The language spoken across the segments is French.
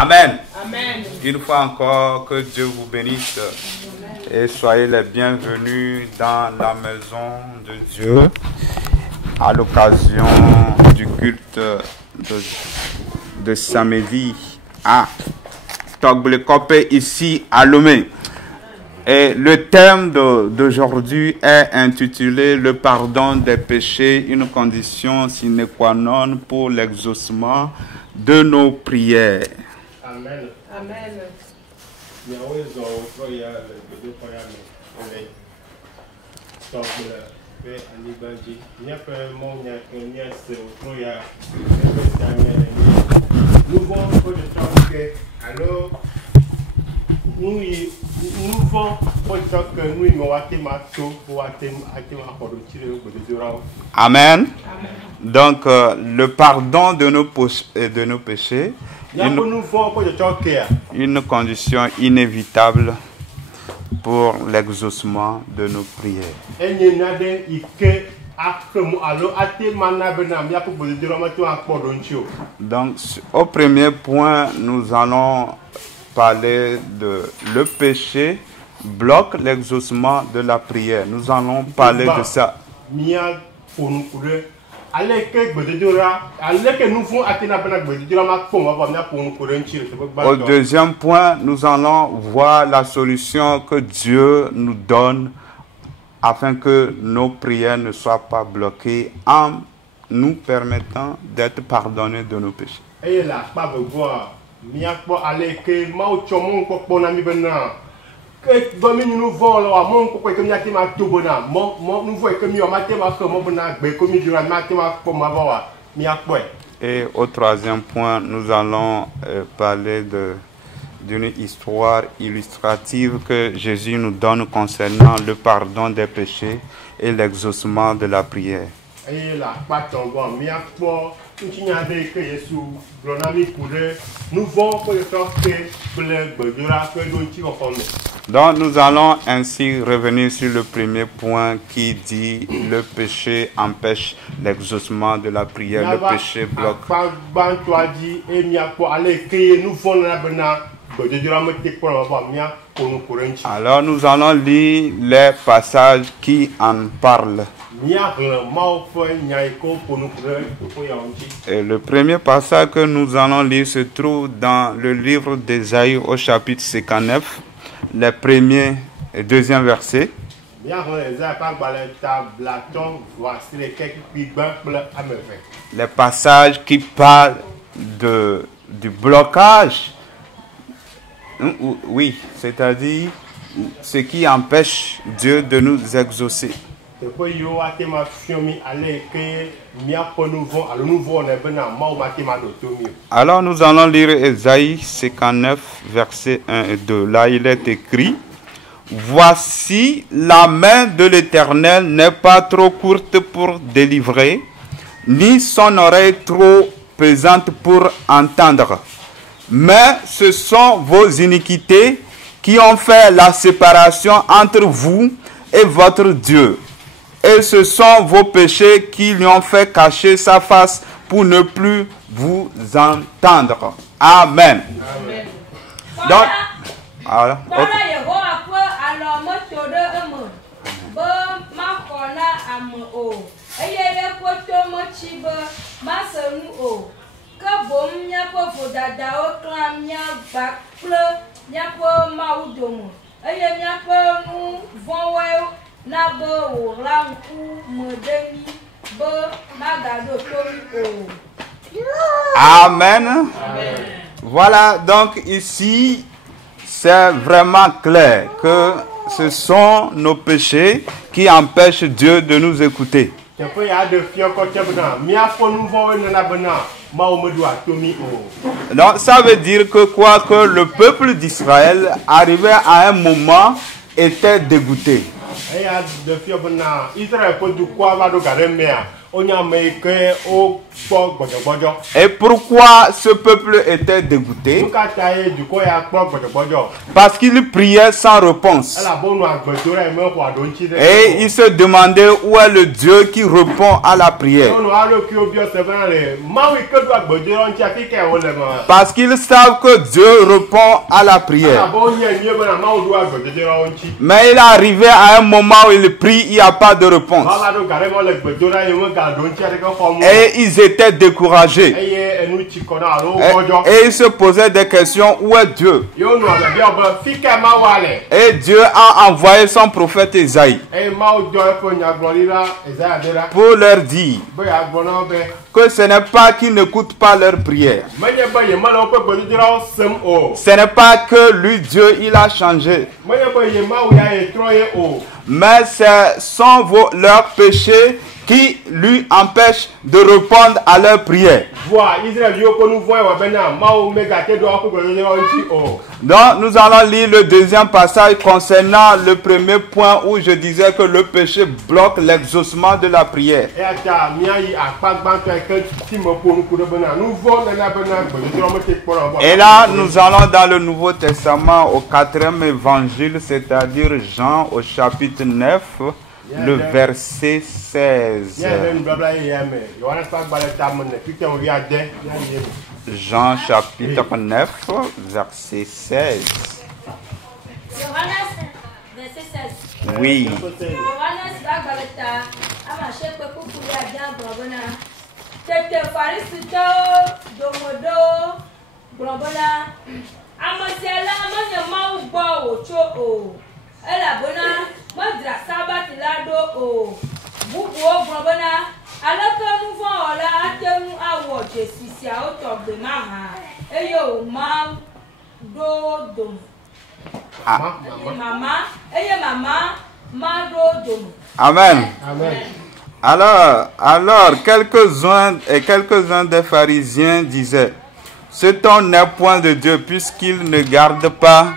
Amen. Amen. Une fois encore, que Dieu vous bénisse. Et soyez les bienvenus dans la maison de Dieu à l'occasion du culte de samedi à Toglekope ici à Lomé. Et le thème d'aujourd'hui est intitulé « Le pardon des péchés, une condition sine qua non pour l'exaucement de nos prières ». Amen. Amen. Amen. Donc, le pardon de nos péchés, une condition inévitable pour l'exaucement de nos prières. Donc, au premier point, nous allons parler de le péché bloque l'exaucement de la prière. Nous allons parler de ça. Au deuxième point, nous allons voir la solution que Dieu nous donne afin que nos prières ne soient pas bloquées en nous permettant d'être pardonnés de nos péchés. Et au troisième point, nous allons parler d'une histoire illustrative que Jésus nous donne concernant le pardon des péchés et l'exaucement de la prière. Donc nous allons ainsi revenir sur le premier point qui dit le péché empêche l'exaucement de la prière, le péché bloque. Alors nous allons lire les passages qui en parlent. Et le premier passage que nous allons lire se trouve dans le livre d'Ésaïe au chapitre 59, les premiers et deuxième versets. Les passages qui parlent du blocage, oui, c'est-à-dire ce qui empêche Dieu de nous exaucer. Alors nous allons lire Ésaïe 59, versets 1 et 2. Là il est écrit: Voici, la main de l'Éternel n'est pas trop courte pour délivrer, ni son oreille trop pesante pour entendre. Mais ce sont vos iniquités qui ont fait la séparation entre vous et votre Dieu. Et ce sont vos péchés qui lui ont fait cacher sa face pour ne plus vous entendre. Amen. Amen. Donc, alors, okay. Amen. Amen. Voilà, donc ici, c'est vraiment clair que ce sont nos péchés qui empêchent Dieu de nous écouter. Donc ça veut dire que quoi, que le peuple d'Israël, arrivé à un moment, était dégoûté. Et pourquoi ce peuple était dégoûté? Parce qu'il priait sans réponse. Et il se demandait où est le Dieu qui répond à la prière. Parce qu'ils savent que Dieu répond à la prière. Mais il est arrivé à un moment où il prie, il n'y a pas de réponse. Et ils étaient découragés. Et ils se posaient des questions, où est Dieu? Et Dieu a envoyé son prophète Isaïe pour leur dire que ce n'est pas qu'ils n'écoutent pas leurs prières. Ce n'est pas que lui, Dieu, il a changé. Mais ce sont leurs péchés qui lui empêchent de répondre à leurs prières. Donc nous allons lire le deuxième passage concernant le premier point où je disais que le péché bloque l'exaucement de la prière. Et là nous allons dans le Nouveau Testament au 4e évangile, c'est-à-dire Jean au chapitre 9. Le verset 16. Jean chapitre 9, verset 16. Oui. Madra sabat lado o bubu ogbona alaka mu fo ola atemu awo jesisia o to gbe mama eyo ma do dom mama eye mama ma do dom. Amen. Amen. Alors quelques-uns des pharisiens disaient: cet homme n'est point de Dieu puisqu'il ne garde pas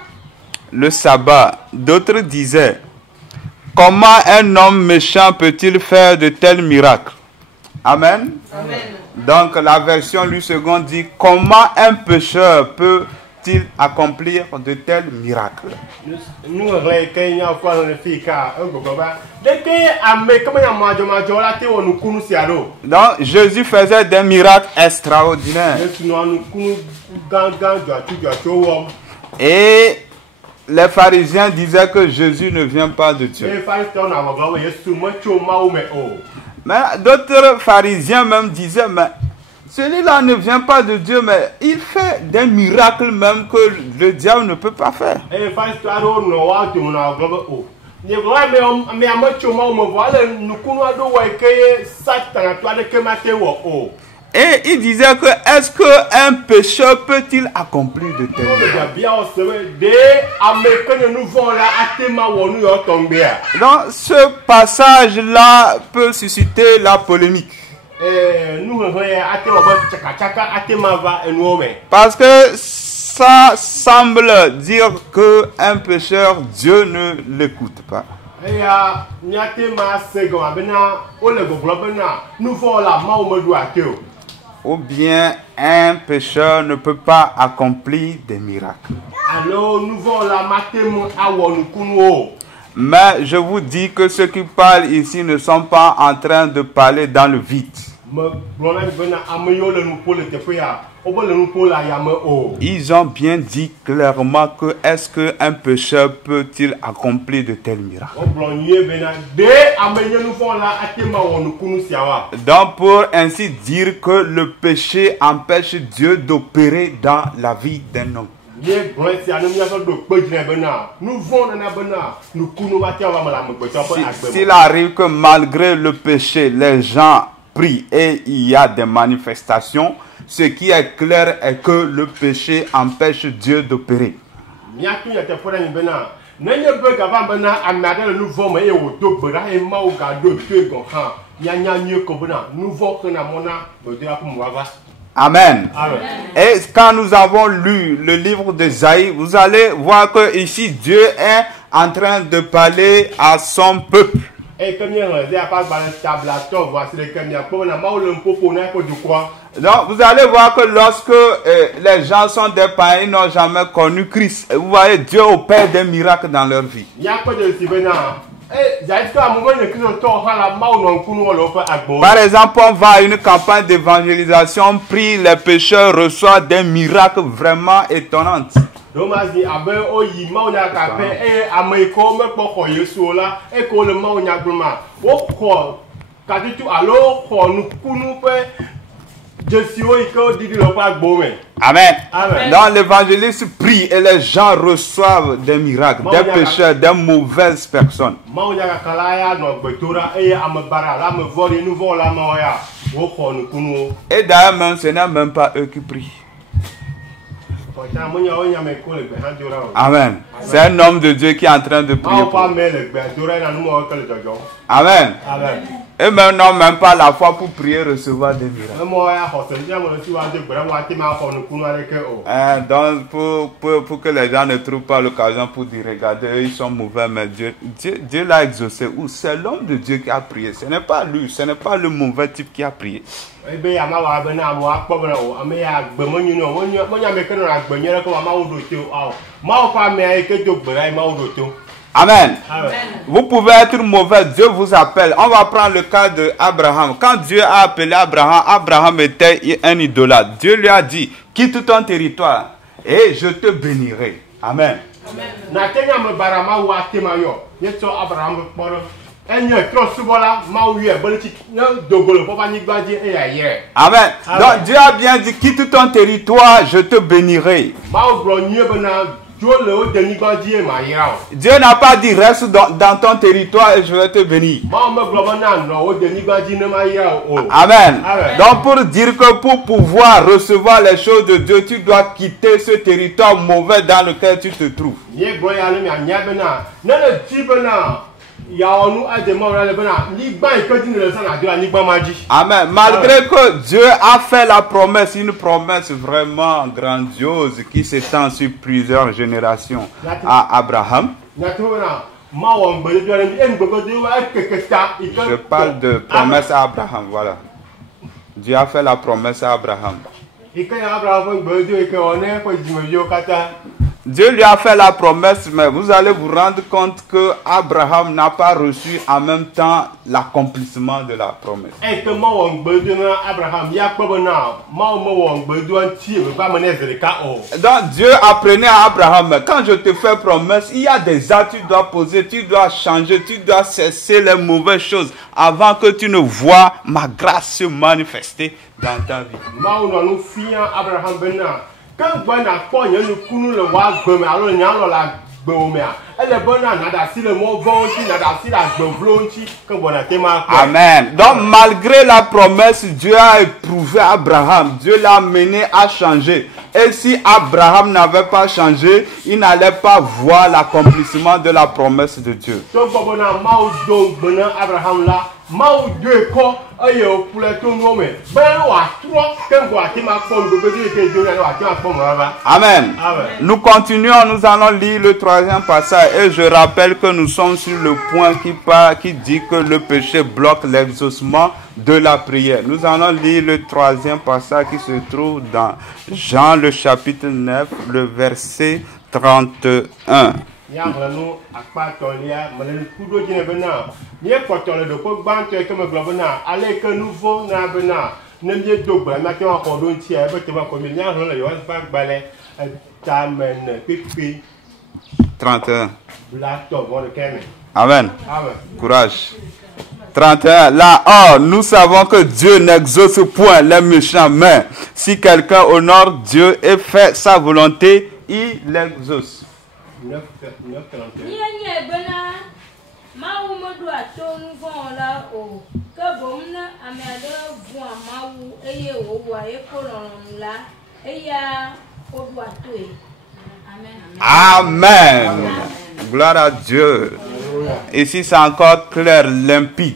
le sabbat. D'autres disaient: comment un homme méchant peut-il faire de tels miracles? Amen. Amen. Donc la version lui seconde dit: comment un pécheur peut-il accomplir de tels miracles? Donc Jésus faisait des miracles extraordinaires. Et les pharisiens disaient que Jésus ne vient pas de Dieu. Mais d'autres pharisiens même disaient: mais celui-là ne vient pas de Dieu, mais il fait des miracles même que le diable ne peut pas faire. Et il disait que est-ce qu'un pécheur peut-il accomplir de tels miracles? Donc ce passage-là peut susciter la polémique. Parce que ça semble dire qu'un pécheur, Dieu ne l'écoute pas. Ou bien un pécheur ne peut pas accomplir des miracles. Mais je vous dis que ceux qui parlent ici ne sont pas en train de parler dans le vide. Ils ont bien dit clairement que est-ce qu'un pécheur peut-il accomplir de tels miracles? Donc pour ainsi dire que le péché empêche Dieu d'opérer dans la vie d'un homme. S'il arrive que malgré le péché, les gens prient et il y a des manifestations, ce qui est clair est que le péché empêche Dieu d'opérer. Amen. Et quand nous avons lu le livre d'Ésaïe, vous allez voir que ici Dieu est en train de parler à son peuple. Et comme il y a pas de table à top, voici les camions. Pour la main, le pot pour n'importe quoi. Donc, vous allez voir que lorsque les gens sont des païens, ils n'ont jamais connu Christ. Vous voyez, Dieu opère des miracles dans leur vie. Il y a pas de Sibéna. Par exemple, on va à une campagne d'évangélisation, on prie, les pécheurs reçoivent des miracles vraiment étonnants. Amen. Amen. Donc l'évangéliste prie et les gens reçoivent des miracles, des pécheurs, des mauvaises personnes. Et d'ailleurs même, ce n'est même pas eux qui prient. Amen. C'est un homme de Dieu qui est en train de prier pour eux. Amen. Et maintenant, même pas la foi pour prier, recevoir des miracles. Donc, pour que les gens ne trouvent pas l'occasion pour dire, regardez, eux, ils sont mauvais, mais Dieu l'a exaucé. Ou c'est l'homme de Dieu qui a prié. Ce n'est pas lui, ce n'est pas le mauvais type qui a prié. Amen. Vous pouvez être mauvais, Dieu vous appelle. On va prendre le cas d'Abraham. Quand Dieu a appelé Abraham, Abraham était un idolâtre. Dieu lui a dit, quitte ton territoire et je te bénirai. Amen. Amen. Donc Dieu a bien dit, quitte ton territoire, je te bénirai. Dieu n'a pas dit reste dans ton territoire et je vais te bénir. Amen. Donc pour dire que pour pouvoir recevoir les choses de Dieu, tu dois quitter ce territoire mauvais dans lequel tu te trouves. Amen. Malgré que Dieu a fait la promesse, une promesse vraiment grandiose qui s'étend sur plusieurs générations à Abraham. Je parle de promesse à Abraham, voilà. Dieu a fait la promesse à Abraham. Dieu lui a fait la promesse, mais vous allez vous rendre compte que Abraham n'a pas reçu en même temps l'accomplissement de la promesse. Donc Dieu apprenait à Abraham, quand je te fais promesse, il y a des actes que tu dois poser, tu dois changer, tu dois cesser les mauvaises choses avant que tu ne vois ma grâce se manifester dans ta vie. Amen. Donc malgré la promesse, Dieu a éprouvé Abraham. Dieu l'a amené à changer. Et si Abraham n'avait pas changé, il n'allait pas voir l'accomplissement de la promesse de Dieu. Amen. Nous continuons, nous allons lire le troisième passage et je rappelle que nous sommes sur le point qui dit que le péché bloque l'exaucement de la prière. Nous allons lire le troisième passage qui se trouve dans Jean le chapitre 9, le verset 31. Amen. Courage. 31. Là, or, nous savons que Dieu n'exauce point les méchants, mais si quelqu'un honore Dieu et fait sa volonté, il l'exauce. Amen. Gloire à Dieu. Ici, c'est encore clair, limpide.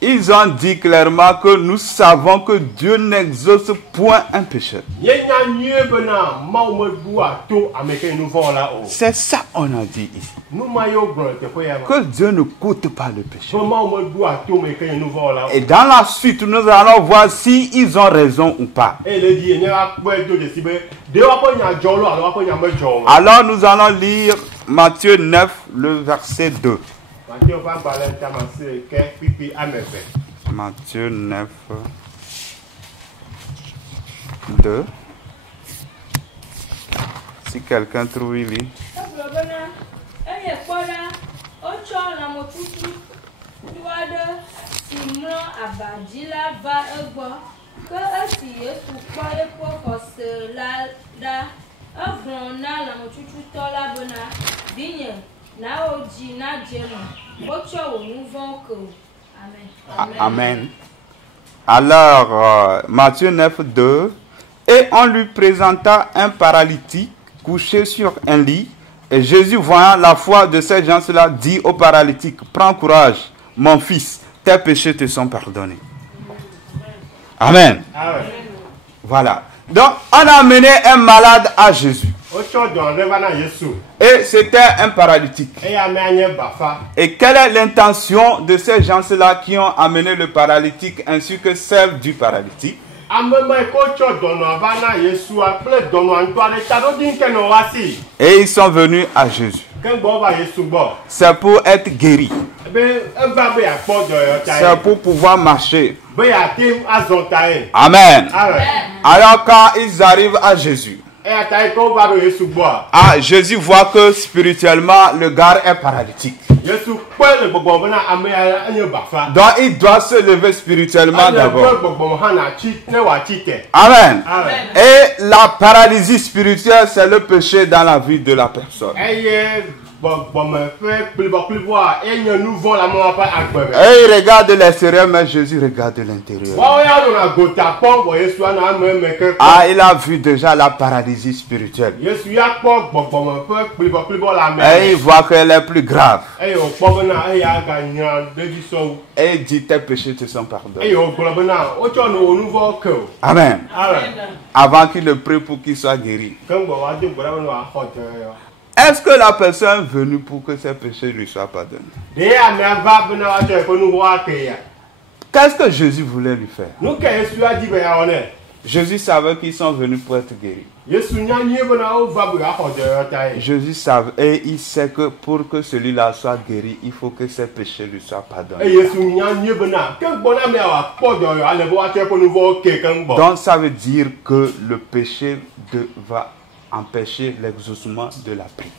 Ils ont dit clairement que nous savons que Dieu n'exauce point un pécheur. C'est ça qu'on a dit ici. Que Dieu ne coûte pas le péché. Et dans la suite, nous allons voir si ils ont raison ou pas. Alors nous allons lire Matthieu 9, le verset 2. Matthieu 9, 2. Si quelqu'un trouve, il lit. Amen. Alors, Matthieu 9, 2. Et on lui présenta un paralytique couché sur un lit. Et Jésus, voyant la foi de ces gens-là, dit au paralytique, prends courage, mon fils, tes péchés te sont pardonnés. Amen. Amen. Voilà. Donc, on a amené un malade à Jésus. Et c'était un paralytique. Et quelle est l'intention de ces gens-là qui ont amené le paralytique ainsi que celle du paralytique? Et ils sont venus à Jésus. C'est pour être guéris. C'est pour pouvoir marcher. Amen. Alors quand ils arrivent à Jésus, Jésus voit que spirituellement le gars est paralytique. Donc il doit se lever spirituellement d'abord. Amen. Et la paralysie spirituelle, c'est le péché dans la vie de la personne. Et il regarde l'extérieur, mais Jésus regarde l'intérieur. Il a vu déjà la paralysie spirituelle. Et il voit qu'elle est plus grave. Et il dit, tes péchés te sont pardonnés. Amen. Avant qu'il le prie pour qu'il soit guéri. Est-ce que la personne est venue pour que ses péchés lui soient pardonnés? Qu'est-ce que Jésus voulait lui faire? Jésus savait qu'ils sont venus pour être guéris. Jésus savait et il sait que pour que celui-là soit guéri, il faut que ses péchés lui soient pardonnés. Donc ça veut dire que le péché va empêcher l'exaucement de la prière.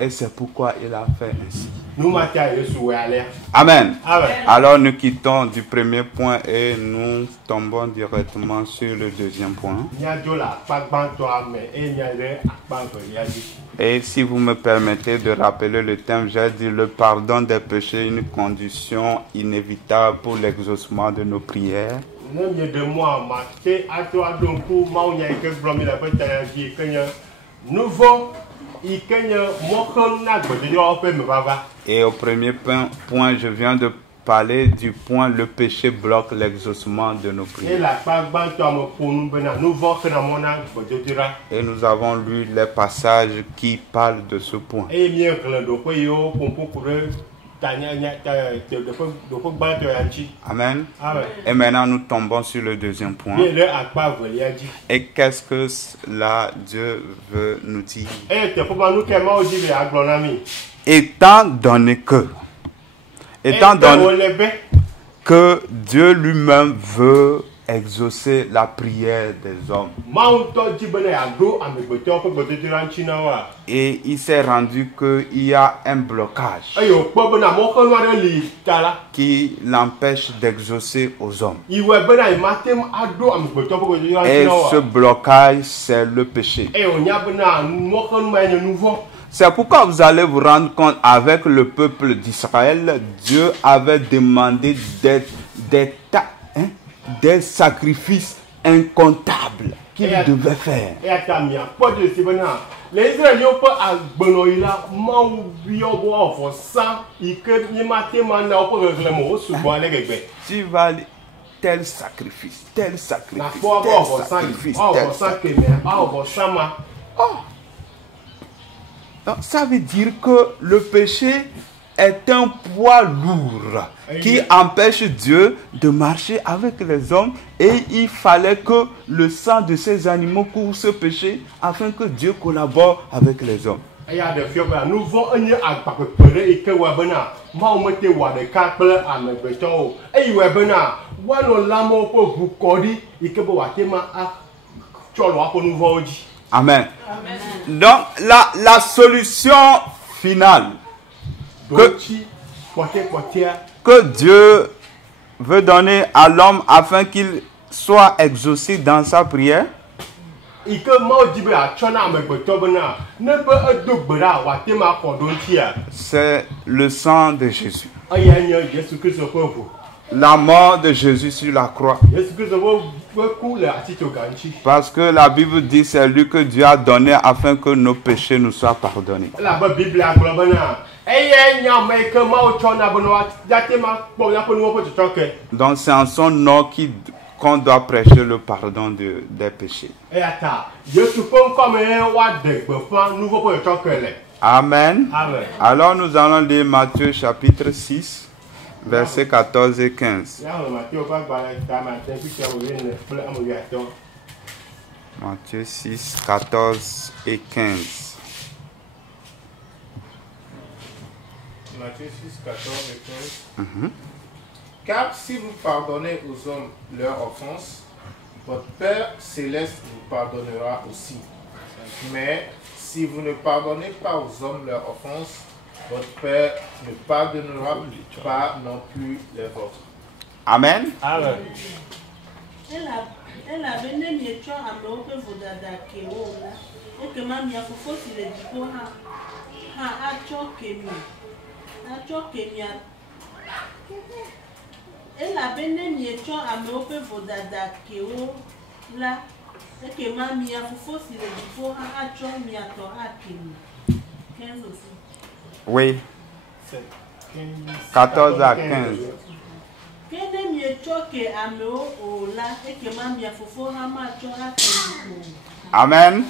Et c'est pourquoi il a fait ainsi. Amen. Alors nous quittons du premier point et nous tombons directement sur le deuxième point. Et si vous me permettez de rappeler le thème, j'ai dit le pardon des péchés, une condition inévitable pour l'exaucement de nos prières. Et au premier point, je viens de parler du point le péché bloque l'exaucement de nos prières. Et nous avons lu les passages qui parlent de ce point. Amen. Et maintenant nous tombons sur le deuxième point. Et qu'est-ce que là Dieu veut nous dire? Étant donné que Dieu lui-même veut exaucer la prière des hommes. Et il s'est rendu qu'il y a un blocage qui l'empêche d'exaucer aux hommes. Et ce blocage, c'est le péché. C'est pourquoi vous allez vous rendre compte, avec le peuple d'Israël, Dieu avait demandé des sacrifices incomptables. qu'il devait faire. Et à Tamia, pas de Sibana. Les Israéliens peuvent à Benoïla, Maubion, for ça, ils que ni matémana pour le règlement, souvent les Gébé. Tu vas aller tel sacrifice, tel sacrifice, La foi, tel sacrifice, tel sacrifice. Donc, ça veut dire que le péché est un poids lourd qui empêche Dieu de marcher avec les hommes, et il fallait que le sang de ces animaux couvre ce péché afin que Dieu collabore avec les hommes. Il y a des filles, nous voulons un à peu et que Wabana, Maumete Wade Kapel à mes bétons. Et Wabana, Wano Lamo pour vous codi, et que Boatema a Cholo pour nous voir. Amen. Donc, la solution finale que Dieu veut donner à l'homme afin qu'il soit exaucé dans sa prière, c'est le sang de Jésus. La mort de Jésus sur la croix. Parce que la Bible dit c'est lui que Dieu a donné afin que nos péchés nous soient pardonnés. Donc c'est en son nom qu'on doit prêcher le pardon des péchés. Amen. Alors nous allons lire Matthieu chapitre 6. Versets 14 et 15. Matthieu 6, 14 et 15. Matthieu 6, 14 et 15. Car si vous pardonnez aux hommes leurs offenses, votre Père céleste vous pardonnera aussi. Mais si vous ne pardonnez pas aux hommes leurs offenses, votre Père ne pardonnera pas non plus les vôtres. Amen. Amen. Oui. 14 à 15. Amen. Amen.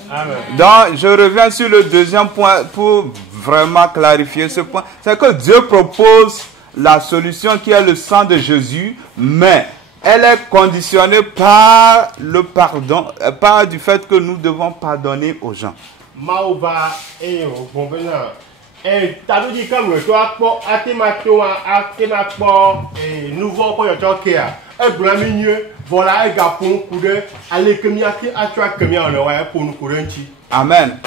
Donc, je reviens sur le deuxième point pour vraiment clarifier ce point. C'est que Dieu propose la solution qui est le sang de Jésus, mais elle est conditionnée par le pardon, par du fait que nous devons pardonner aux gens. Et t'as dit comme toi, pour nouveau pour le choquer. Un grand milieu, voilà un gars pour nous courir. Allez, comme il y a pour nous courir. Amen.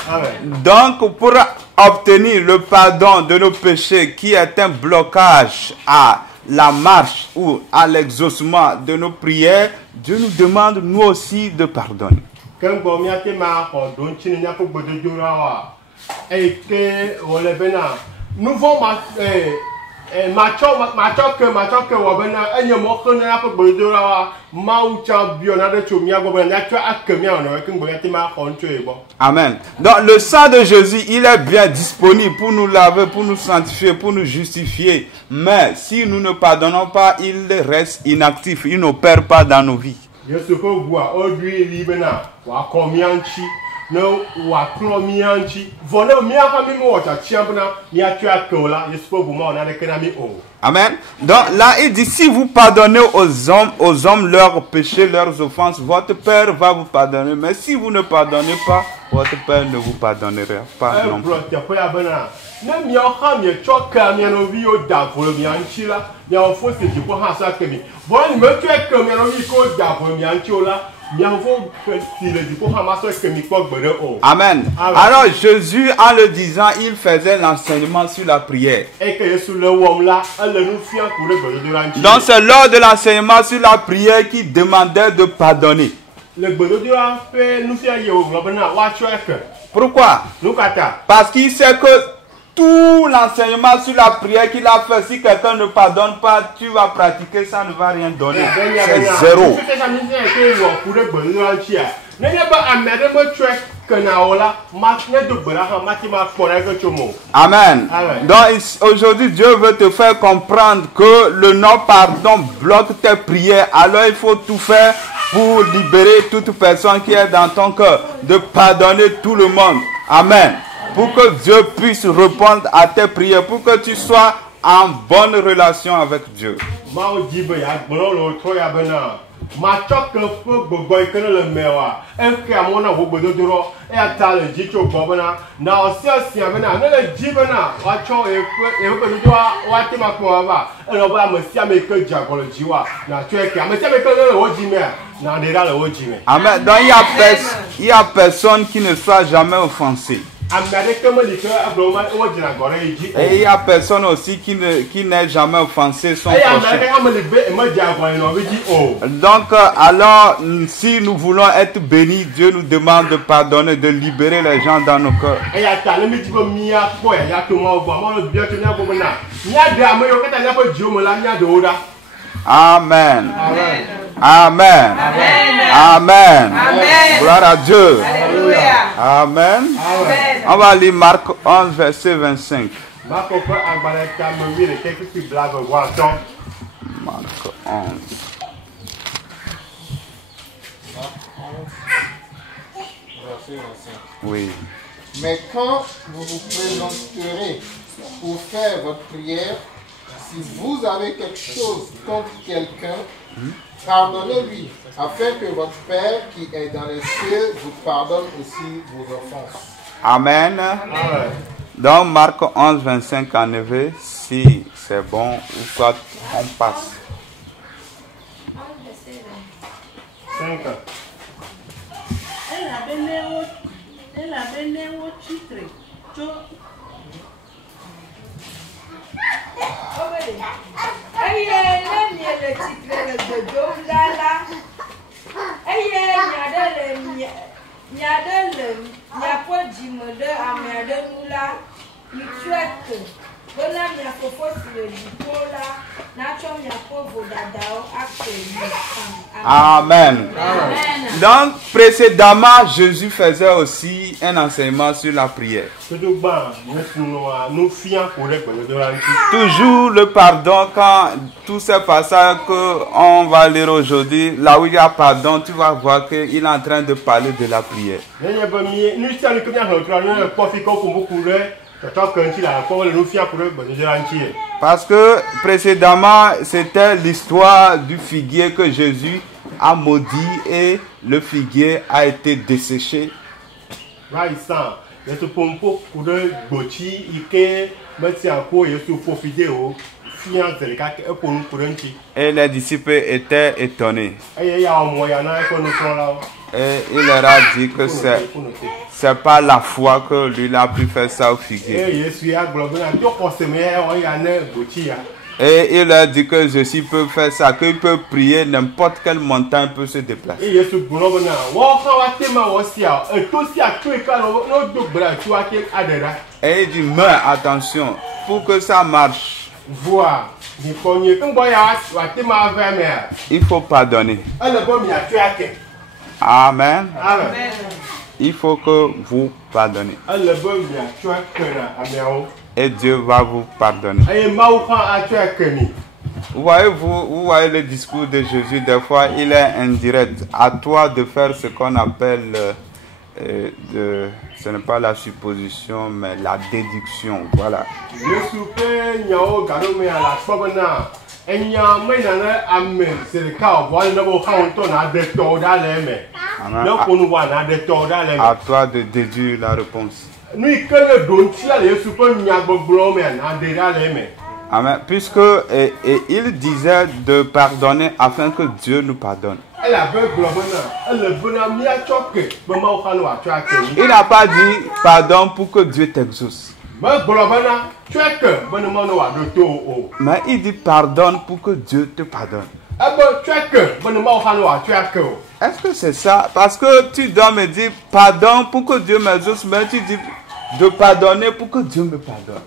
Donc, pour obtenir le pardon de nos péchés qui est un blocage à la marche ou à l'exaucement de nos prières, Dieu nous demande nous aussi de pardonner. Et que on les bena nous vont macho que wabena enye mo khona ko bodora ma ucha biona de chomia go bena tu akemia on que ngolati ma khoncho ebo. Amen. Donc le sang de Jésus, il est bien disponible pour nous laver, pour nous sanctifier, pour nous justifier. Mais si nous ne pardonnons pas, il reste inactif, il n'opère pas dans nos vies. Yesu ko bua odui libena wa komianchi. No, wa klomianchi. Vono mia kami mo ta chiambna, mia tua kola, yesu bu ma na de kenami o. Amen. Donc là il dit si vous pardonnez aux hommes leurs péchés, leurs offenses, votre Père va vous pardonner. Mais si vous ne pardonnez pas, votre Père ne vous pardonnera pas non plus. Ne mia kami choka mia no vi o da volo mianchi la, mia o fo se jipo ha sa kemi. Vono me tua kemi no vi ko da volo mianchi la. Amen. Alors Jésus, en le disant, il faisait l'enseignement sur la prière. Donc c'est lors de l'enseignement sur la prière qu'il demandait de pardonner. Pourquoi? Parce qu'il sait que tout l'enseignement sur la prière qu'il a fait, si quelqu'un ne pardonne pas, tu vas pratiquer, ça ne va rien donner. C'est zéro. Amen. Donc aujourd'hui, Dieu veut te faire comprendre que le non-pardon bloque tes prières. Alors il faut tout faire pour libérer toute personne qui est dans ton cœur, de pardonner tout le monde. Amen. Pour que Dieu puisse répondre à tes prières, pour que tu sois en bonne relation avec Dieu. Amen. Donc il y a personne qui ne soit jamais offensé. Et il y a personne aussi qui n'est jamais offensé son prochain. Donc alors, si nous voulons être bénis, Dieu nous demande de pardonner, de libérer les gens dans nos cœurs. Amen. Amen. Amen. Gloire à Dieu. Amen. On va lire Marc 11, verset 25. Marc 11. Oui. Mais quand vous vous présenterez pour faire votre prière, si vous avez quelque chose contre quelqu'un, pardonnez-lui, afin que votre Père qui est dans les cieux vous pardonne aussi vos offenses. Amen. Dans Marc 11, 25, en effet, si c'est bon, ou soit on passe. 5. Amen. Donc, précédemment, Jésus faisait aussi un enseignement sur la prière. Toujours le pardon, quand tous ces passages qu'on va lire aujourd'hui, là où il y a pardon, tu vas voir qu'il est en train de parler de la prière. Parce que précédemment, c'était l'histoire du figuier que Jésus a maudit et le figuier a été desséché. Et les disciples étaient étonnés. Et il leur a dit que c'est pas la foi que lui a pu faire ça au figuier. Et il leur dit que Jésus peut faire ça, qu'il peut prier, n'importe quelle montagne peut se déplacer. Et il dit, mais attention, pour que ça marche, il faut pardonner. Amen. Il faut que vous pardonnez. Et Dieu va vous pardonner. Vous voyez le discours de Jésus, des fois il est indirect. À toi de faire ce qu'on appelle, ce n'est pas la supposition, mais la déduction. Voilà. À toi de déduire la réponse. Amen. Puisque il disait de pardonner afin que Dieu nous pardonne. Il n'a pas dit pardon pour que Dieu t'exauce. Mais il dit pardonne pour que Dieu te pardonne. Est-ce que c'est ça? Parce que tu dois me dire pardon pour que Dieu m'exauce, mais tu dis de pardonner pour que Dieu me pardonne.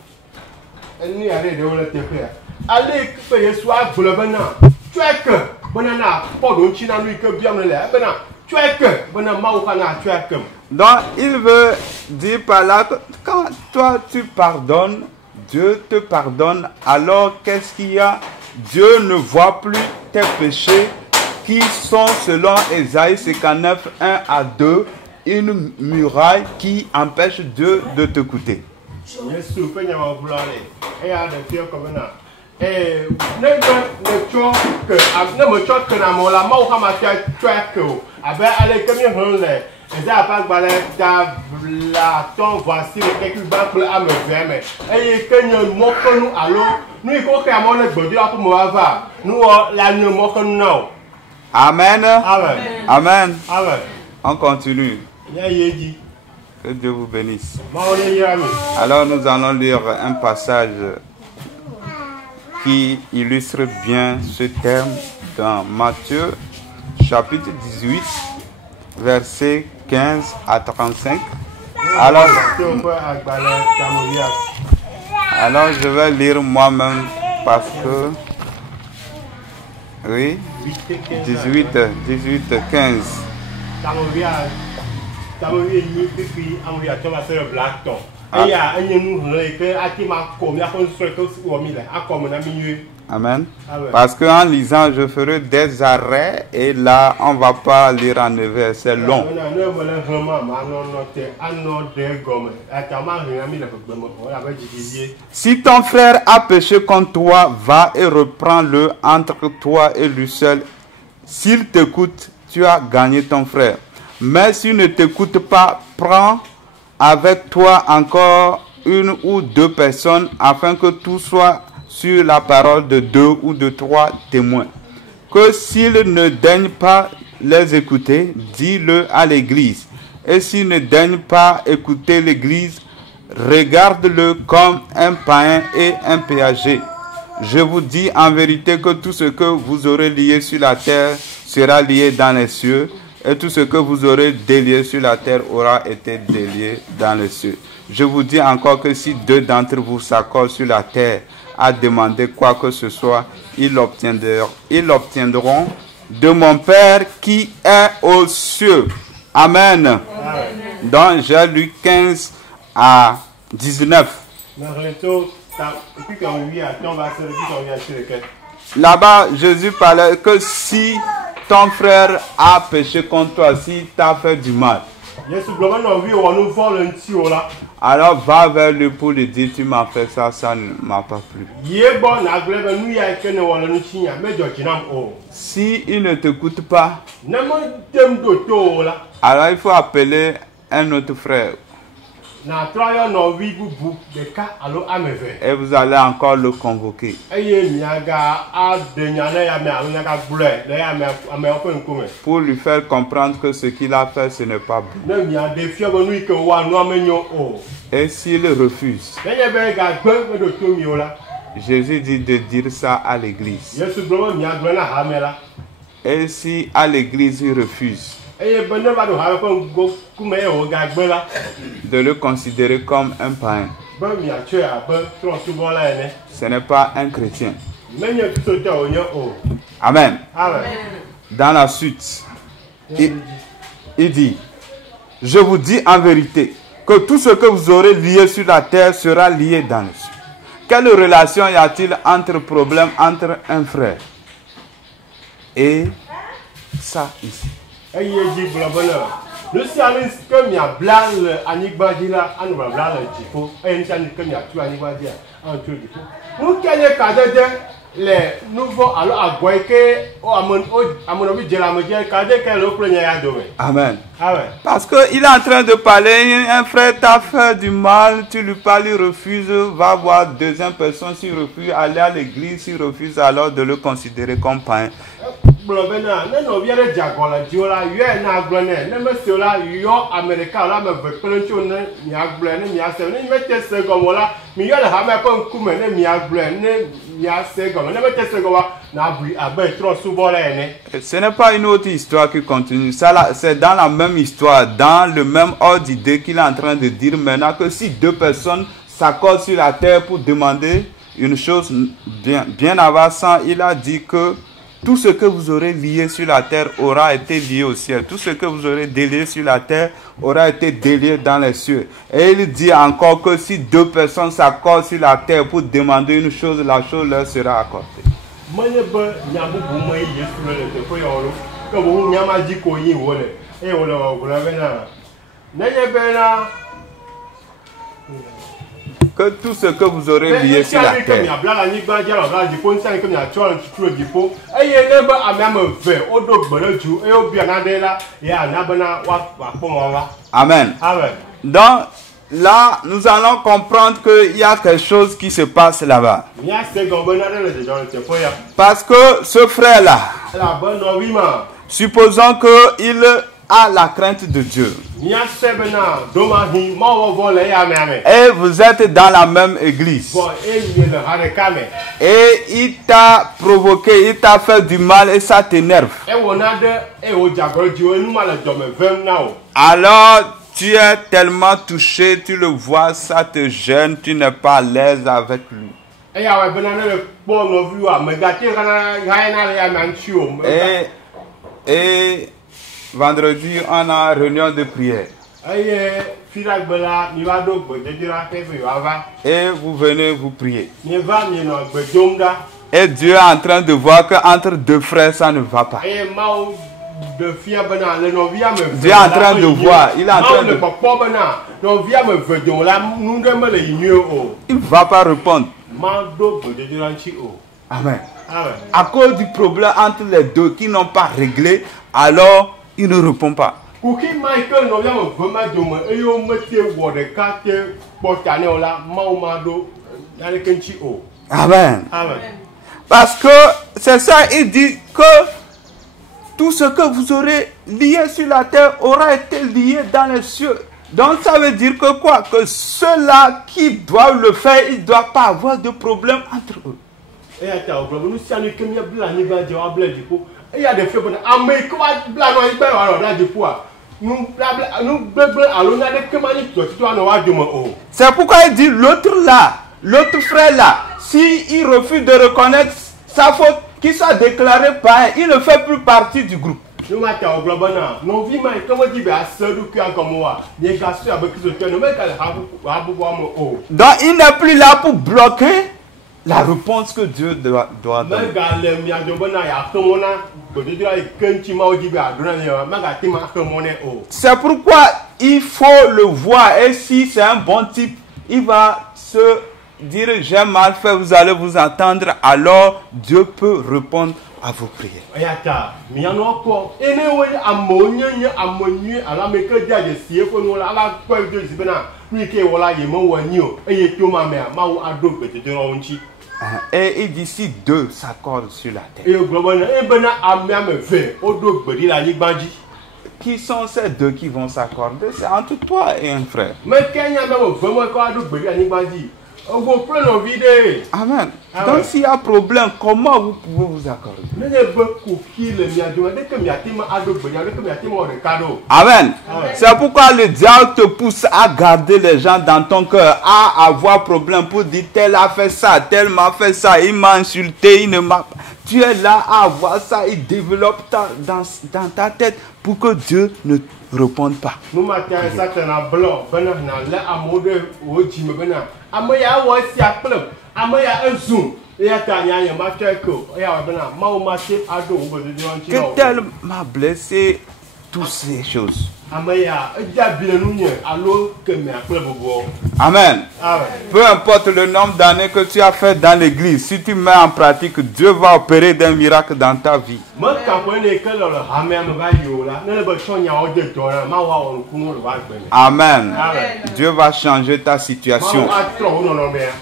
Donc, il veut dire par là que quand toi tu pardonnes, Dieu te pardonne. Alors, qu'est-ce qu'il y a? Dieu ne voit plus tes péchés qui sont, selon Ésaïe 59, 1 à 2, une muraille qui empêche Dieu de t'écouter. Amen. Amen. On continue. Que Dieu vous bénisse. Alors nous allons lire un passage qui illustre bien ce terme dans Matthieu chapitre 18, versets 15 à 35. Alors je vais lire moi-même parce que... Oui, 18, 15. Amen. Parce qu'en lisant, je ferai des arrêts et là, on ne va pas lire en vers, c'est long. Si ton frère a péché contre toi, va et reprends-le entre toi et lui seul. S'il t'écoute, tu as gagné ton frère. Mais s'il ne t'écoute pas, prends avec toi encore une ou deux personnes afin que tout soit sur la parole de 2 ou de 3 témoins. Que s'il ne daigne pas les écouter, dis-le à l'église. Et s'il ne daigne pas écouter l'église, regarde-le comme un païen et un péager. Je vous dis en vérité que tout ce que vous aurez lié sur la terre sera lié dans les cieux, et tout ce que vous aurez délié sur la terre aura été délié dans les cieux. Je vous dis encore que si 2 d'entre vous s'accordent sur la terre à demander quoi que ce soit, ils l'obtiendront de mon Père qui est aux cieux. Amen. Amen. Donc j'ai lu 15 à 19. Là-bas, Jésus parlait que si ton frère a péché contre toi, si t'a fait du mal, alors va vers lui pour lui dire tu m'as fait ça, ça ne m'a pas plu. Si il ne t'écoute pas, alors il faut appeler un autre frère. Et vous allez encore le convoquer. Pour lui faire comprendre que ce qu'il a fait, ce n'est pas bon. Et s'il refuse, Jésus dit de dire ça à l'église. Et si à l'église il refuse, de le considérer comme un païen. Ce n'est pas un chrétien. Amen. Dans la suite, il dit, je vous dis en vérité que tout ce que vous aurez lié sur la terre sera lié dans les cieux. Quelle relation y a-t-il problème entre un frère et ça ici? Les nouveaux alors à Amen. Parce qu'il est en train de parler, un frère t'a fait du mal, tu lui parles, il refuse, va voir deuxième personne, s'il refuse, aller à l'église, s'il refuse alors de le considérer comme païen. Ce n'est pas une autre histoire qui continue. C'est dans la même histoire, dans le même ordre d'idée qu'il est en train de dire maintenant que si 2 personnes s'accordent sur la terre pour demander une chose bien avant ça, il a dit que tout ce que vous aurez lié sur la terre aura été lié au ciel. Tout ce que vous aurez délié sur la terre aura été délié dans les cieux. Et il dit encore que si 2 personnes s'accordent sur la terre pour demander une chose, la chose leur sera accordée. Que tout ce que vous aurez lié sur la terre. Amen. Donc, là, nous allons comprendre qu'il y a quelque chose qui se passe là-bas. Parce que ce frère-là, supposons qu'il a la crainte de Dieu. Et vous êtes dans la même église. Et il t'a provoqué, il t'a fait du mal et ça t'énerve. Alors, tu es tellement touché, tu le vois, ça te gêne, tu n'es pas à l'aise avec lui. Et vendredi, on a réunion de prière. Et vous venez vous prier. Et Dieu est en train de voir qu'entre 2 frères, ça ne va pas. Dieu est en train de voir. Il est en train de... Il ne va pas répondre. Amen. À cause du problème entre les deux qui n'ont pas réglé, alors il ne répond pas. Amen. Parce que c'est ça, il dit que tout ce que vous aurez lié sur la terre aura été lié dans les cieux. Donc ça veut dire que quoi? Que ceux-là qui doivent le faire, ils ne doivent pas avoir de problème entre eux. C'est pourquoi il dit l'autre là, l'autre frère là, s'il refuse de reconnaître sa faute, qu'il soit déclaré païen, il ne fait plus partie du groupe. Donc il n'est plus là pour bloquer la réponse que Dieu doit donner. C'est pourquoi il faut le voir. Et si c'est un bon type, il va se dire j'ai mal fait, vous allez vous entendre. Alors Dieu peut répondre à vos prières. Et il dit si 2 s'accordent sur la terre. Qui sont ces 2 qui vont s'accorder? C'est entre toi et un frère. Amen. Donc s'il y a problème, comment vous pouvez vous accorder? Amen. C'est pourquoi le diable te pousse à garder les gens dans ton cœur, à avoir problème pour dire tel a fait ça, tel m'a fait ça, il m'a insulté, il ne m'a pas. Tu es là à avoir ça, il développe dans ta tête pour que Dieu ne réponde pas. Que tel m'a blessé, toutes ces choses. Amen. Peu importe le nombre d'années que tu as fait dans l'église, si tu mets en pratique, Dieu va opérer des miracles dans ta vie. Amen. Dieu va changer ta situation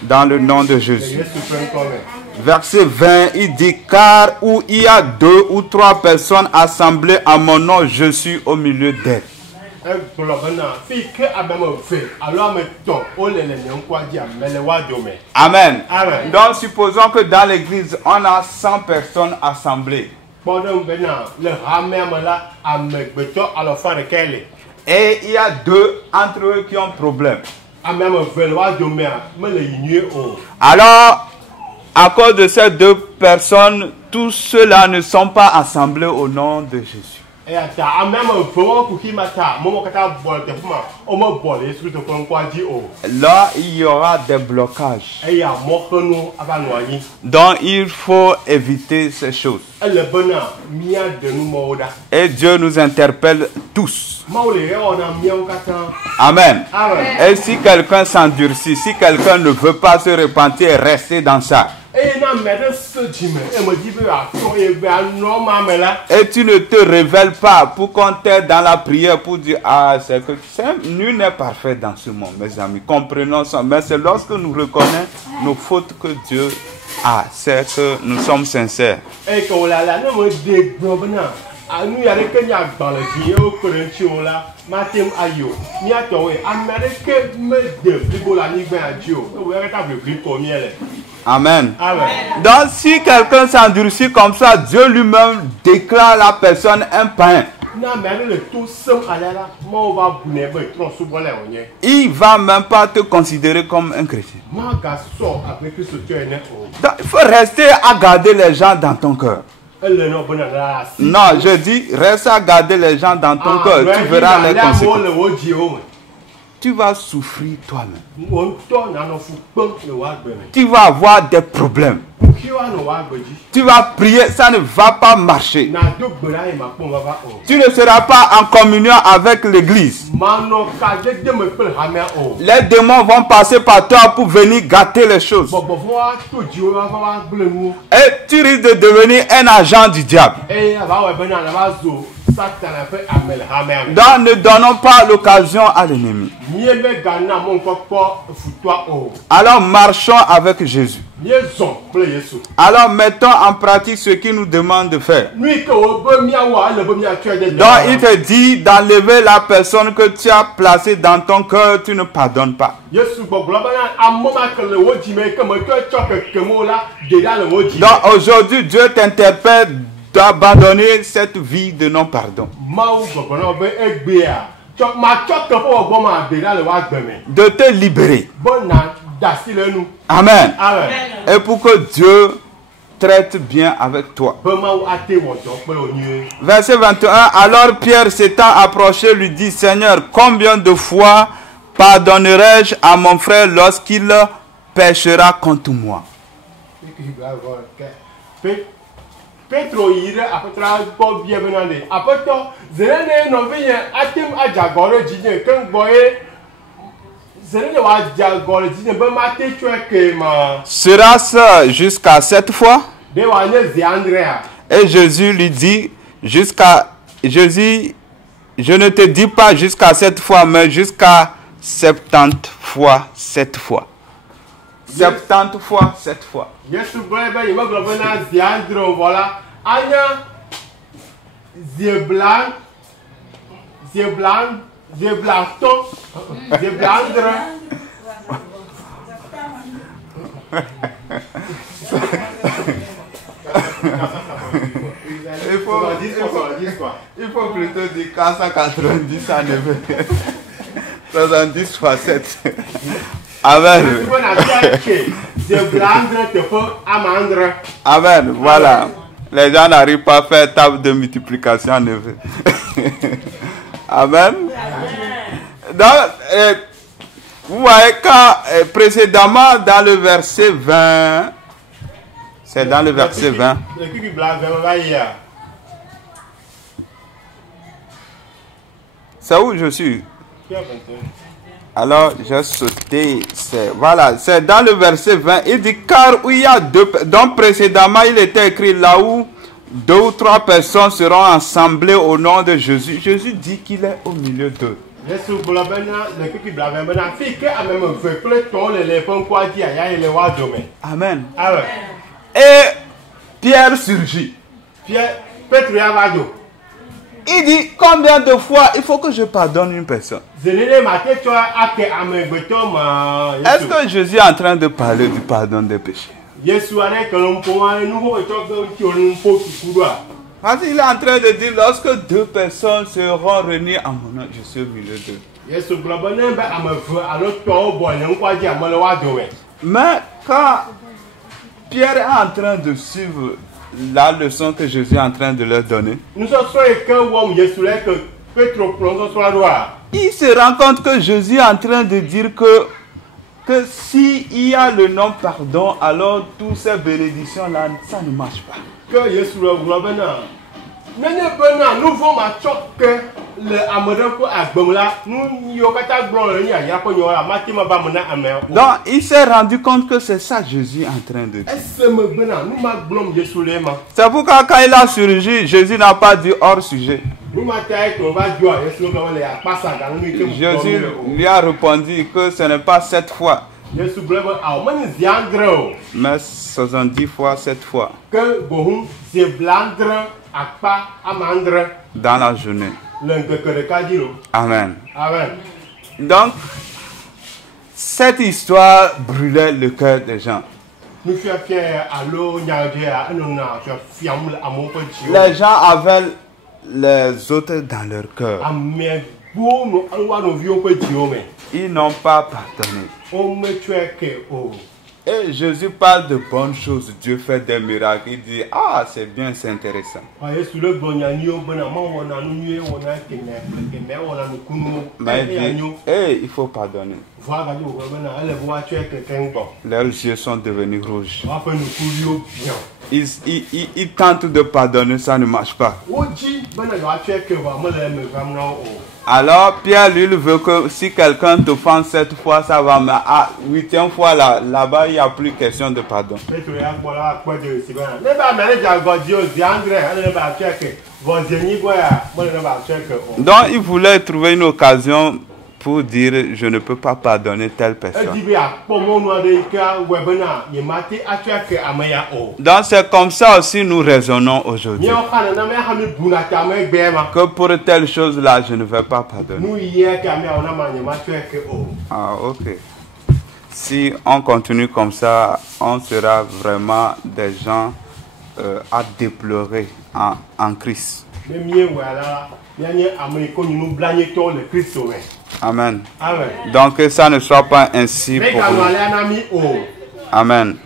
dans le nom de Jésus. Verset 20, il dit, car où il y a 2 ou 3 personnes assemblées à mon nom, je suis au milieu d'elles. Amen. Donc supposons que dans l'église, on a 100 personnes assemblées. Et il y a 2 entre eux qui ont problème. Alors, à cause de ces 2 personnes, tous ceux-là ne sont pas assemblés au nom de Jésus. Et ata amem vraiment pour qui mata momo kata bol te fuma o mo bol Yesu to kon kwa di o. Là, il y aura des blocages. E ya mo konu aba no anyi. Donc, il faut éviter ces choses. Ele bana mia de nu mo da. Et Dieu nous interpelle tous. Maule on a mia o kata. Amen. Amen. Et si quelqu'un s'endurcit, si quelqu'un ne veut pas se repentir et rester dans ça, E na me de se dime e mo di be a to e be a no ma me la. et tu ne te révèles pas pour qu'on t'aide dans la prière pour dire, ah, c'est que nul n'est parfait dans ce monde, mes amis. Comprenons ça. Mais c'est lorsque nous reconnaissons nos fautes que Dieu a, c'est que nous sommes sincères. E ko la no mo de gbo bana. Anu ya de kenya gbale di o korenti o la. Matem ayo. Ni ato we Amerique me de bibola ni gbe ajo. O we ta be bi ko mi ele. Amen. Amen. Donc, si quelqu'un s'endurcit comme ça, Dieu lui-même déclare la personne un païen. Na me le tout sem alala mo va bune be tron so bole onye. Il ne va même pas te considérer comme un chrétien. Ma ga so avec Christ tu ene o. Donc, il faut rester à garder les gens dans ton cœur. Elle no bona la. Non, je dis, reste à garder les gens dans ton cœur. Tu verras les conséquences. Tu vas souffrir toi-même. Tu vas avoir des problèmes. Tu vas prier, ça ne va pas marcher. Tu ne seras pas en communion avec l'église. Les démons vont passer par toi pour venir gâter les choses. Et tu risques de devenir un agent du diable. Donc ne donnons pas l'occasion à l'ennemi. Alors marchons avec Jésus. Alors mettons en pratique ce qu'il nous demande de faire. Donc il te dit d'enlever la personne que tu as placée dans ton cœur, tu ne pardonnes pas. Donc aujourd'hui Dieu t'interpelle d'abandonner cette vie de non-pardon. De te libérer. Amen. Et pour que Dieu traite bien avec toi. Verset 21. Alors Pierre s'étant approché lui dit, Seigneur, combien de fois pardonnerai-je à mon frère lorsqu'il péchera contre moi? Petro yire apetra bo bie benande apeto zerene no vie atem ajagore jije kan boye zerene wa jagore jije be mate chweke ma. Sera-ce jusqu'à 7 fois? De wa ne zi Andrea. Et Jésus lui dit Jésus, je ne te dis pas jusqu'à 7 fois, mais jusqu'à 70 fois 7 fois. 70 fois 7 fois. Yesu brebe yima globena ziandro voilà anya zeblan zeblato zeblandre. Il faut plutôt dire 490 à 9. 70 fois 7. Amen. Amen. Voilà. Les gens n'arrivent pas à faire table de multiplication en effet. Amen. Donc, vous voyez quand précédemment dans le verset 20, c'est dans le verset 20. C'est où je suis? Alors, j'ai sauté. Voilà, c'est dans le verset 20. Il dit, car où il y a deux. Donc, précédemment, il était écrit là où 2 ou 3 personnes seront assemblées au nom de Jésus. Jésus dit qu'il est au milieu d'eux. Amen. Et Pierre surgit. Il dit, combien de fois il faut que je pardonne une personne? Est-ce que Jésus est en train de parler du pardon des péchés? Parce qu'il est en train de dire, lorsque 2 personnes seront réunies en mon nom, je suis au milieu d'eux. Mais quand Pierre est en train de suivre la leçon que Jésus est en train de leur donner. Nous sommes que wom Jésus là que Pétro plonge sur la loi. Il se rend compte que Jésus est en train de dire que s'il y a le non-pardon, alors toutes ces bénédictions-là, ça ne marche pas. Que Jésus là vous avez là. Nous vont marcher que le amoureux à Bangla, nous y a blanc, il y a pas de matima bamana amer. Donc il s'est rendu compte que c'est ça Jésus est en train de dire. C'est pourquoi quand il a surgi, Jésus n'a pas dit hors sujet. Jésus lui a répondu que ce n'est pas 7 fois, mais 70 fois 7 fois dans la journée. Amen. Donc, cette histoire brûlait le cœur des gens. Les gens avaient les autres dans leur cœur. Ils n'ont pas pardonné. Et Jésus parle de bonnes choses. Dieu fait des miracles. Il dit, ah, c'est bien, c'est intéressant. Mais il dit, hey, il faut pardonner. Leurs yeux sont devenus rouges. Ils tentent de pardonner, ça ne marche pas. Alors Pierre lui veut que si quelqu'un te offense 7 fois, ça va, mais à 8e fois là-bas, il n'y a plus question de pardon. Donc il voulait trouver une occasion pour dire je ne peux pas pardonner telle personne. Donc c'est comme ça aussi nous raisonnons aujourd'hui. Que pour telle chose là je ne vais pas pardonner. Ah ok. Si on continue comme ça, on sera vraiment des gens à déplorer en Christ. Amen. Donc que ça ne soit pas ainsi pour nous. Amen.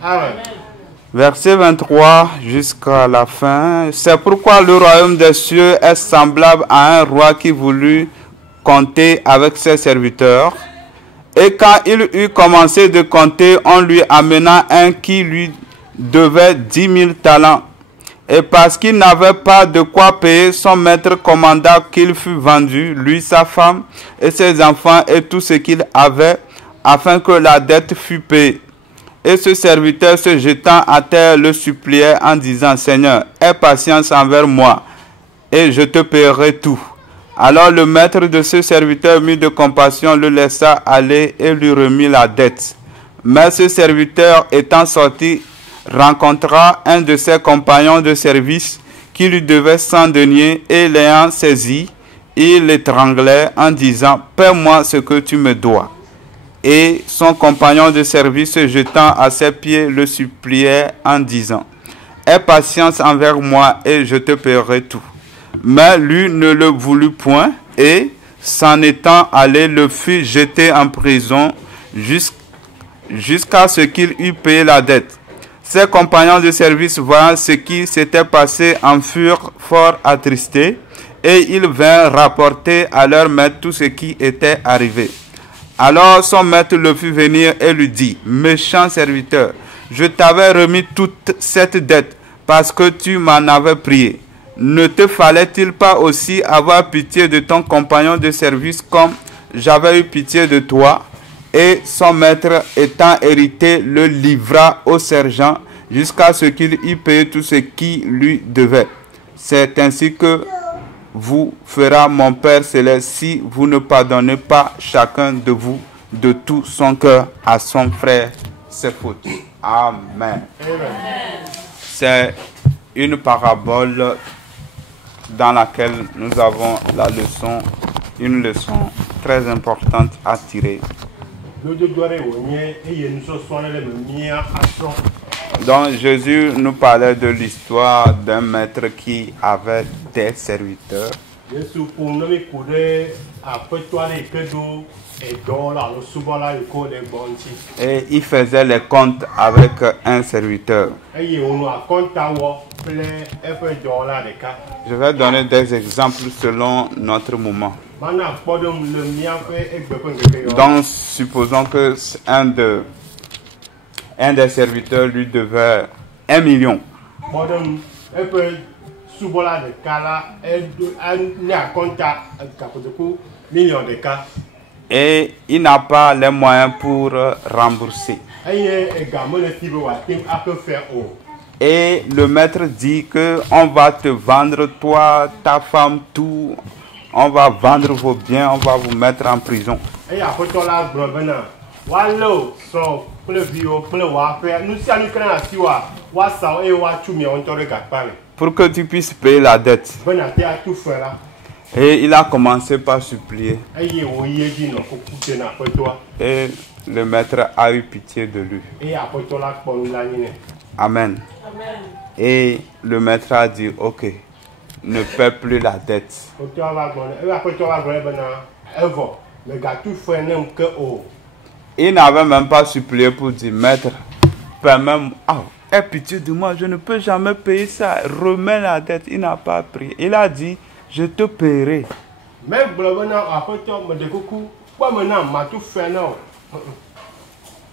Verset 23 jusqu'à la fin. C'est pourquoi le royaume des cieux est semblable à un roi qui voulut compter avec ses serviteurs. Et quand il eut commencé de compter, on lui amena un qui lui devait 10 000 talents. Et parce qu'il n'avait pas de quoi payer, son maître commanda qu'il fût vendu, lui, sa femme et ses enfants et tout ce qu'il avait, afin que la dette fût payée. Et ce serviteur, se jetant à terre, le suppliait en disant, « Seigneur, aie patience envers moi, et je te paierai tout. » Alors le maître de ce serviteur, mis de compassion, le laissa aller et lui remit la dette. Mais ce serviteur, étant sorti, rencontra un de ses compagnons de service qui lui devait 100 deniers et l'ayant saisi, il l'étranglait en disant « Paie-moi ce que tu me dois. » Et son compagnon de service, se jetant à ses pieds, le suppliait en disant « Aie patience envers moi et je te paierai tout. » Mais lui ne le voulut point et, s'en étant allé, le fit jeter en prison jusqu'à ce qu'il eût payé la dette. Ses compagnons de service, voyant ce qui s'était passé, en furent fort attristés, et ils vinrent rapporter à leur maître tout ce qui était arrivé. Alors son maître le fit venir et lui dit, « Méchant serviteur, je t'avais remis toute cette dette parce que tu m'en avais prié. Ne te fallait-il pas aussi avoir pitié de ton compagnon de service comme j'avais eu pitié de toi ?» Et son maître, étant hérité, le livra au sergent jusqu'à ce qu'il y paye tout ce qui lui devait. C'est ainsi que vous fera mon Père céleste si vous ne pardonnez pas chacun de vous de tout son cœur à son frère ses fautes. Amen. C'est une parabole dans laquelle nous avons la leçon, une leçon très importante à tirer. Donc Jésus nous parlait de l'histoire d'un maître qui avait des serviteurs. Yesu pour nous courir après toi les cadeaux et dans la le souvent là il colle les bons. Et il faisait les comptes avec un serviteur. Et on a compte à voir plein et peu $. Je vais donner des exemples selon notre moment. Donc, supposons que un des serviteurs lui devait 1 million. Et il n'a pas les moyens pour rembourser. Et le maître dit que on va te vendre, toi, ta femme, tout. On va vendre vos biens, on va vous mettre en prison. Pour que tu puisses payer la dette. Et il a commencé par supplier. Et le maître a eu pitié de lui. Amen. Et le maître a dit, ok, ne paie plus la dette. Il n'avait même pas supplié pour dire, maître, aie pitié de moi, je ne peux jamais payer ça, remets la dette. Il n'a pas prié. Il a dit, je te paierai.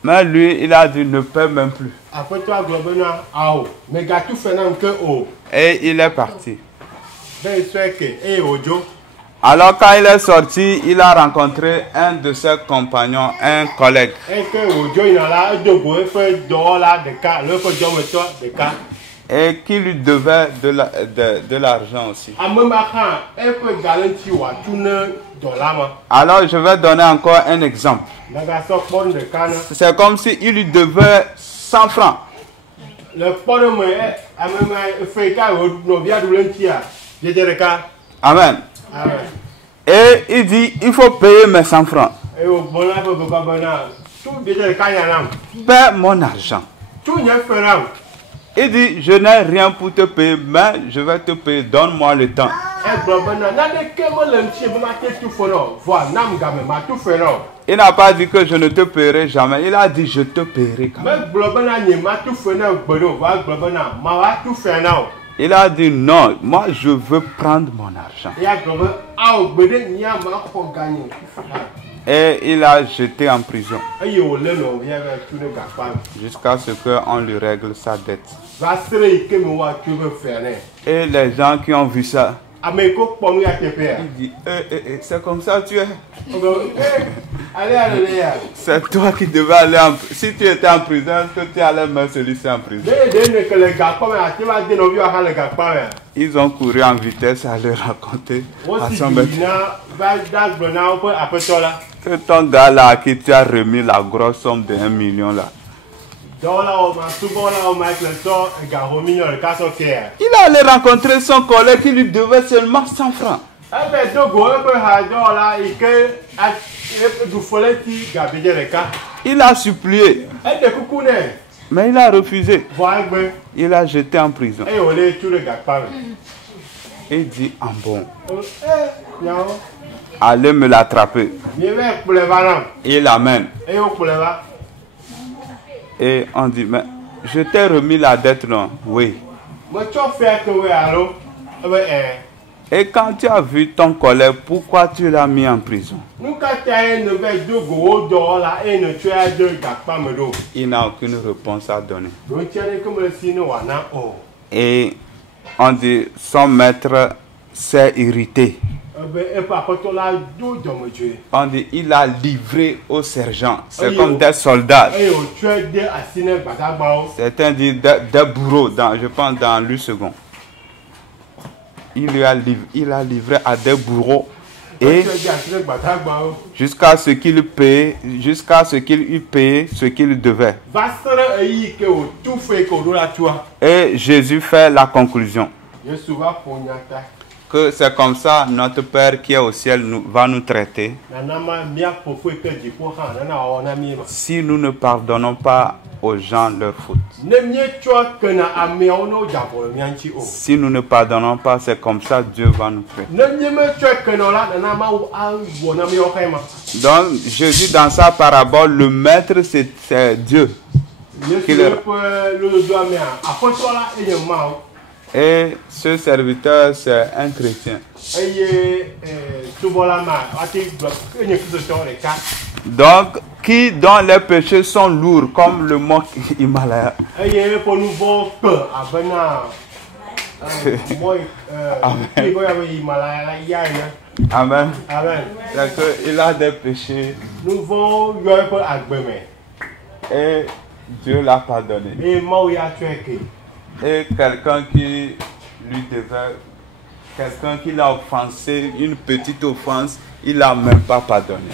Mais lui, il a dit, ne paie même plus. Et il est parti. Alors quand il est sorti, il a rencontré un de ses compagnons, un collègue. Et qui lui devait de l'argent aussi. Alors je vais donner encore un exemple. C'est comme s'il lui devait 100 francs. Amen. Et il dit, il faut payer mes 100 francs. Paie mon argent. Il dit, je n'ai rien pour te payer, mais je vais te payer, donne-moi le temps. Il n'a pas dit que je ne te paierai jamais, il a dit, je te paierai quand même. Il a dit, non, moi je veux prendre mon argent. Et il a jeté en prison. Jusqu'à ce qu'on lui règle sa dette. Et les gens qui ont vu ça, ils disent, c'est comme ça tu es. C'est toi qui devais aller en prison. Si tu étais en prison, est-ce que tu allais mettre celui-ci en prison? Ils ont couru en vitesse à le raconter à son maître. Que ton gars là, à qui tu as remis la grosse somme de 1 million là. Il allait rencontrer son collègue qui lui devait seulement 100 francs. Il a supplié. Mais il a refusé. Il a jeté en prison. Il dit, en bon, allez me l'attraper. Il l'amène. Et on dit, mais je t'ai remis la dette, non? Oui. Et quand tu as vu ton collègue, pourquoi tu l'as mis en prison? Il n'a aucune réponse à donner. Et on dit, son maître s'est irrité. On dit, il a livré au sergent. C'est comme des soldats. Certains disent des bourreaux, je pense dans le second. Il a livré à des bourreaux. Et jusqu'à ce qu'il paye, eût payé ce qu'il devait. Et Jésus fait la conclusion. que c'est comme ça notre Père qui est au ciel va nous traiter si nous ne pardonnons pas aux gens leurs fautes. Si nous ne pardonnons pas, c'est comme ça Dieu va nous traiter. Donc Jésus dans sa parabole, le maître c'est Dieu. Et ce serviteur c'est un chrétien. Donc dont les péchés sont lourds comme le mont Himalaya. Amen. C'est qu'il a des péchés. Et Dieu l'a pardonné. Et quelqu'un qui lui devait, quelqu'un qui l'a offensé, une petite offense, il n'a même pas pardonné.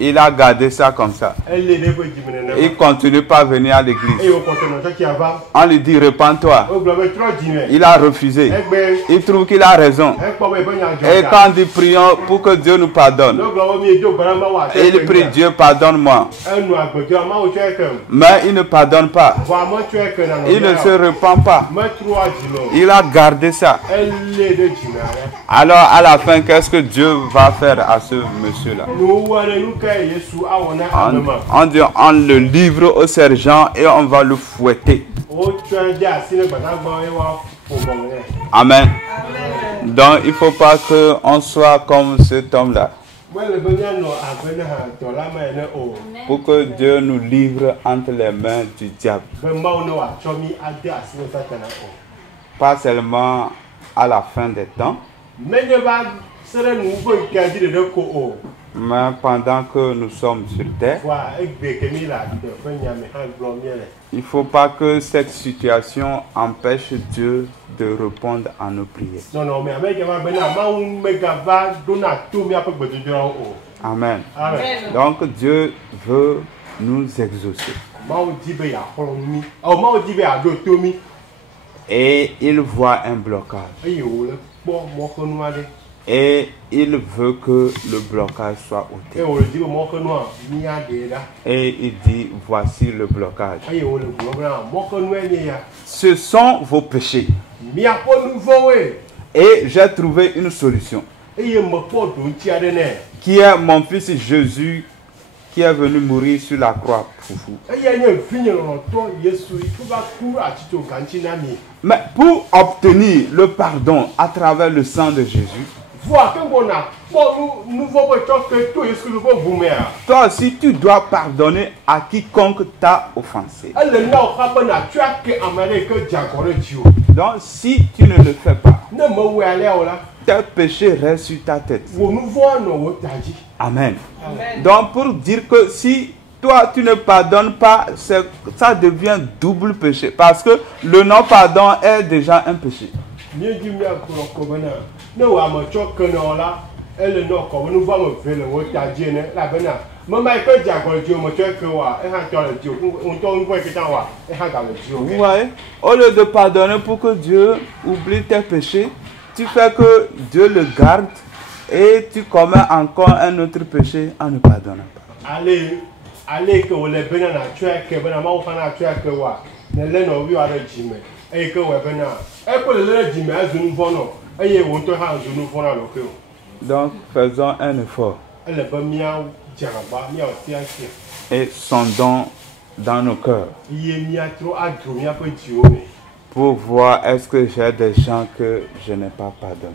Il a gardé ça comme ça. Il continue pas à venir à l'église. On lui dit repends-toi. Il a refusé. Il trouve qu'il a raison. Et quand on dit prions pour que Dieu nous pardonne, il prie Dieu pardonne-moi. Mais il ne pardonne pas. Il ne se repent pas. Il a gardé ça. Alors à la fin, qu'est-ce que Dieu va faire à ce monsieur-là? On le livre au sergent et on va le fouetter. Amen. Donc il ne faut pas qu'on soit comme cet homme-là. Pour que Dieu nous livre entre les mains du diable. Pas seulement à la fin des temps, mais pendant que nous sommes sur terre. Il ne faut pas que cette situation empêche Dieu de répondre à nos prières. Amen. Donc Dieu veut nous exaucer. Et il voit un blocage. Et il veut que le blocage soit ôté. Et il dit, voici le blocage. Ce sont vos péchés. Et j'ai trouvé une solution. Qui est mon fils Jésus, qui est venu mourir sur la croix pour vous. Mais pour obtenir le pardon à travers le sang de Jésus, toi aussi tu dois pardonner à quiconque t'a offensé. Donc si tu ne le fais pas, tes péchés restent sur ta tête. Amen. Donc pour dire que si toi tu ne pardonnes pas, ça devient double péché. Parce que le non-pardon est déjà un péché. Vous voyez, au lieu de pardonner pour que Dieu oublie tes péchés, tu fais que Dieu le garde et tu commets encore un autre péché en ne pardonnant pas. Allez que vous les bénissez, donc faisons un effort et sondons dans nos cœurs pour voir est-ce que j'ai des gens que je n'ai pas pardonné.